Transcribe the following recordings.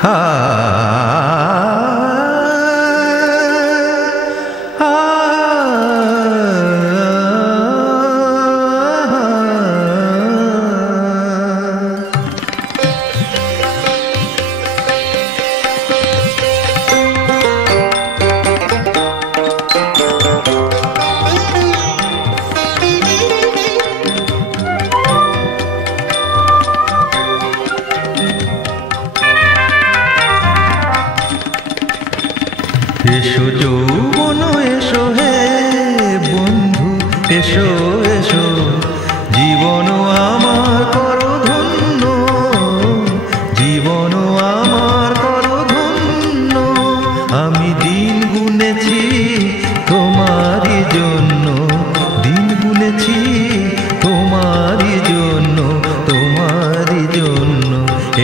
হা এসো যৌবন এসো হে বন্ধু এসো এসো জীবন আমার করো ধন্য জীবন আমার করো ধন্য আমি দিন গুনেছি তোমারই জন্য দিন গুনেছি তোমারই জন্য তোমারই জন্য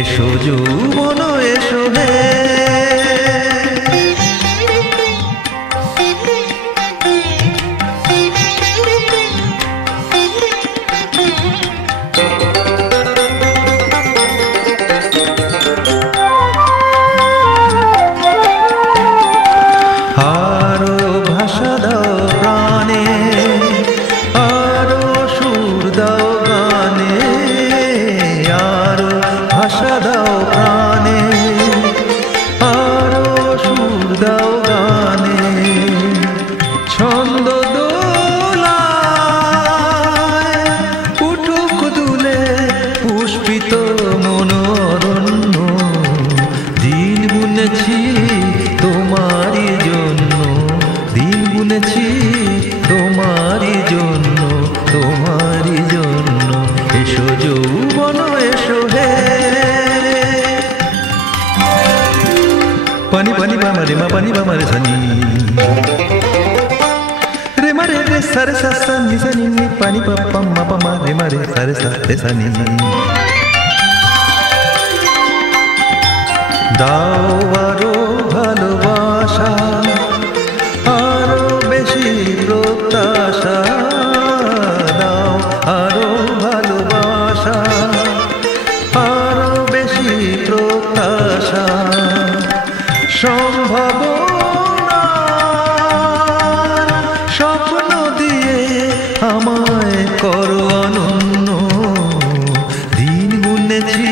এসো যৌবন এসো হে আরো ভাষা দাও প্রাণে আরো সুর দাও গানে আরো ভাষা দাও প্রাণে আরো সুর দাও গানে ছন্দ দোলায় উঠুক দুলে পুষ্পিত মনোরণ্য দিন গুনেছি তোমারই জন্য দিন গুনেছি তোমারই জন্য তোমারই জন্য এসো যৌবন এসো হে পানি পানি বামা রে মা পানি বামা রে সানি রে মা রে রে সারে সা সা নি সা নি নি পানি পা পা মা পা মা রে মা রে সারে সা রে সা নি দাও আরো ভালোবাসা আরো বেশি প্রত্যাশা দাও আরো ভালোবাসা আরো বেশি প্রত্যাশা সম্ভাবনার স্বপ্ন দিয়ে আমায় করো অনন্য দিন গুনেছি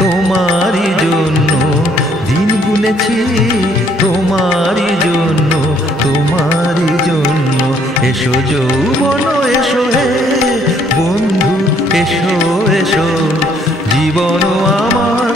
তোমারই জন্য দিন গুনেছি তোমারই জন্য তোমারই জন্য এসো যৌবন এসো হে বন্ধু এসো এসো জীবন আমার